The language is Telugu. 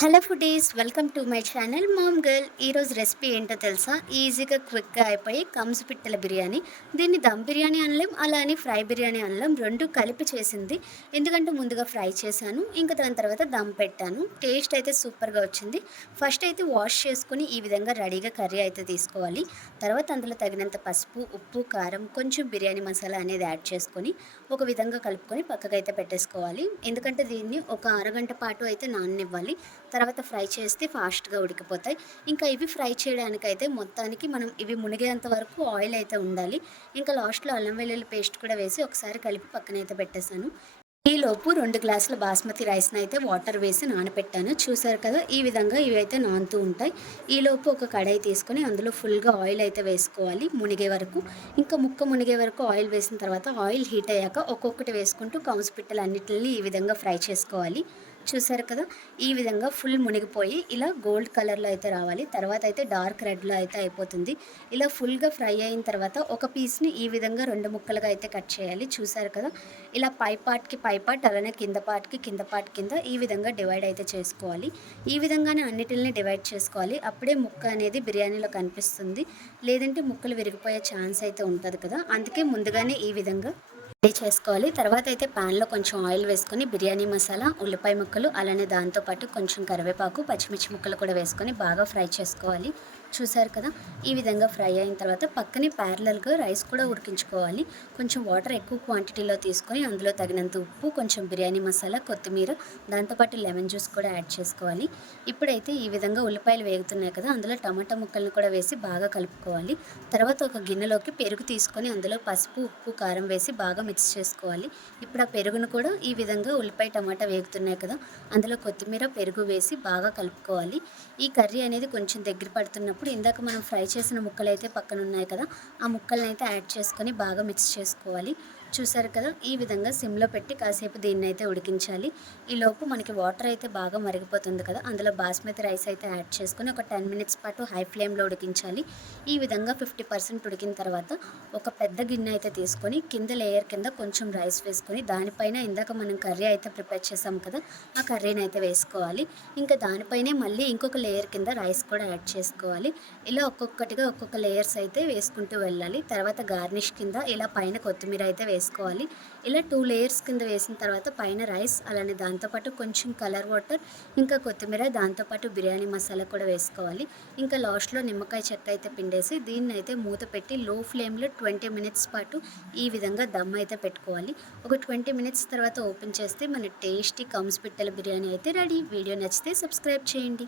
Hello foodies welcome to my channel mom girl. ఈరోజు రెసిపీ ఏంటో తెలుసా? ఈజీగా క్విక్గా అయిపోయి కంసు పిట్టల బిర్యానీ. దీన్ని దమ్ బిర్యానీ అనలేం అలా అని ఫ్రై బిర్యానీ అనలేం రెండు కలిపి చేసింది. ఎందుకంటే ముందుగా ఫ్రై చేశాను ఇంకా దాని తర్వాత దమ్ పెట్టాను. టేస్ట్ అయితే సూపర్గా వచ్చింది. ఫస్ట్ అయితే వాష్ చేసుకుని ఈ విధంగా రెడీగా కర్రీ అయితే తీసుకోవాలి. తర్వాత అందులో తగినంత పసుపు ఉప్పు కారం కొంచెం బిర్యానీ మసాలా అనేది యాడ్ చేసుకొని ఒక విధంగా కలుపుకొని పక్కకైతే పెట్టేసుకోవాలి. ఎందుకంటే దీన్ని ఒక అరగంట పాటు అయితే నాననివ్వాలి. తర్వాత ఫ్రై చేస్తే ఫాస్ట్గా ఉడికిపోతాయి. ఇంకా ఇవి ఫ్రై చేయడానికైతే మొత్తానికి మనం ఇవి మునిగేంత వరకు ఆయిల్ అయితే ఉండాలి. ఇంకా లాస్ట్లో అల్లం వెల్లుల్లి పేస్ట్ కూడా వేసి ఒకసారి కలిపి పక్కనైతే పెట్టేశాను. ఈలోపు రెండు గ్లాసుల బాస్మతి రైస్ని అయితే వాటర్ వేసి నానపెట్టాను. చూసారు కదా ఈ విధంగా ఇవి అయితే నానుతూ ఉంటాయి. ఈలోపు ఒక కడాయి తీసుకొని అందులో ఫుల్గా ఆయిల్ అయితే వేసుకోవాలి మునిగే వరకు. ఇంకా ముక్క మునిగే వరకు ఆయిల్ వేసిన తర్వాత ఆయిల్ హీట్ అయ్యాక ఒక్కొక్కటి వేసుకుంటూ కౌన్స్ పిట్టలు అన్నిటిని ఈ విధంగా ఫ్రై చేసుకోవాలి. చూసారు కదా ఈ విధంగా ఫుల్ మునిగిపోయి ఇలా గోల్డ్ కలర్లో అయితే రావాలి. తర్వాత అయితే డార్క్ రెడ్లో అయితే అయిపోతుంది. ఇలా ఫుల్గా ఫ్రై అయిన తర్వాత ఒక పీస్ని ఈ విధంగా రెండు ముక్కలుగా అయితే కట్ చేయాలి. చూసారు కదా ఇలా పై పార్ట్కి పై పార్ట్ అలానే కింద పార్ట్కి కింద పార్ట్ కింద ఈ విధంగా డివైడ్ అయితే చేసుకోవాలి. ఈ విధంగానే అన్నిటిని డివైడ్ చేసుకోవాలి. అప్పుడే ముక్క అనేది బిర్యానీలో కనిపిస్తుంది. లేదంటే ముక్కలు విరిగిపోయే ఛాన్స్ అయితే ఉంటుంది కదా అందుకే ముందుగానే ఈ విధంగా రెడీ చేసుకోవాలి. తర్వాత అయితే ప్యాన్లో కొంచెం ఆయిల్ వేసుకొని బిర్యానీ మసాలా ఉల్లిపాయ ముక్కలు అలానే దాంతోపాటు కొంచెం కరివేపాకు పచ్చిమిర్చి ముక్కలు కూడా వేసుకొని బాగా ఫ్రై చేసుకోవాలి. చూసారు కదా ఈ విధంగా ఫ్రై అయిన తర్వాత పక్కనే ప్యారలల్గా రైస్ కూడా ఉడికించుకోవాలి. కొంచెం వాటర్ ఎక్కువ క్వాంటిటీలో తీసుకొని అందులో తగినంత ఉప్పు కొంచెం బిర్యానీ మసాలా కొత్తిమీర దాంతోపాటు లెమన్ జ్యూస్ కూడా యాడ్ చేసుకోవాలి. ఇప్పుడైతే ఈ విధంగా ఉల్లిపాయలు వేగుతున్నాయి కదా అందులో టమాటా ముక్కలను కూడా వేసి బాగా కలుపుకోవాలి. తర్వాత ఒక గిన్నెలోకి పెరుగు తీసుకొని అందులో పసుపు ఉప్పు కారం వేసి బాగా మిక్స్ చేసుకోవాలి. ఇప్పుడు ఆ పెరుగును కూడా ఈ విధంగా ఉల్లిపాయ టమాటా వేగుతున్నాయి కదా అందులో కొత్తిమీర పెరుగు వేసి బాగా కలుపుకోవాలి. ఈ కర్రీ అనేది కొంచెం దగ్గర పడుతున్నప్పుడు ఇప్పుడు ఇందాక మనం ఫ్రై చేసిన ముక్కలు అయితే పక్కన ఉన్నాయి కదా ఆ ముక్కలను అయితే యాడ్ చేసుకొని బాగా మిక్స్ చేసుకోవాలి. చూసారు కదా ఈ విధంగా సిమ్లో పెట్టి కాసేపు దీన్ని అయితే ఉడికించాలి. ఈ లోపు మనకి వాటర్ అయితే బాగా మరిగిపోతుంది కదా అందులో బాస్మతి రైస్ అయితే యాడ్ చేసుకొని ఒక టెన్ మినిట్స్ పాటు హై ఫ్లేమ్లో ఉడికించాలి. ఈ విధంగా ఫిఫ్టీ పర్సెంట్ ఉడికిన తర్వాత ఒక పెద్ద గిన్నె అయితే తీసుకొని కింద లేయర్ కింద కొంచెం రైస్ వేసుకొని దానిపైన ఇందాక మనం కర్రీ అయితే ప్రిపేర్ చేసాం కదా ఆ కర్రీని అయితే వేసుకోవాలి. ఇంకా దానిపైనే మళ్ళీ ఇంకొక లేయర్ కింద రైస్ కూడా యాడ్ చేసుకోవాలి. ఇలా ఒక్కొక్కటిగా ఒక్కొక్క లేయర్స్ అయితే వేసుకుంటూ వెళ్ళాలి. తర్వాత గార్నిష్ కింద ఇలా పైన కొత్తిమీర అయితే వేసుకోవాలి ఇలా టూ లేయర్స్ కింద వేసిన తర్వాత పైన రైస్ అలానే దాంతోపాటు కొంచెం కలర్ వాటర్ ఇంకా కొత్తిమీర దాంతోపాటు బిర్యానీ మసాలా కూడా వేసుకోవాలి. ఇంకా లాస్ట్లో నిమ్మకాయ చెక్క అయితే పిండేసి దీన్ని అయితే మూత పెట్టి లో ఫ్లేమ్లో ట్వంటీ మినిట్స్ పాటు ఈ విధంగా దమ్ అయితే పెట్టుకోవాలి. ఒక ట్వంటీ మినిట్స్ తర్వాత ఓపెన్ చేస్తే మన టేస్టీ కమ్స్ పిట్టల బిర్యానీ అయితే రెడీ వీడియో నచ్చితే సబ్స్క్రైబ్ చేయండి.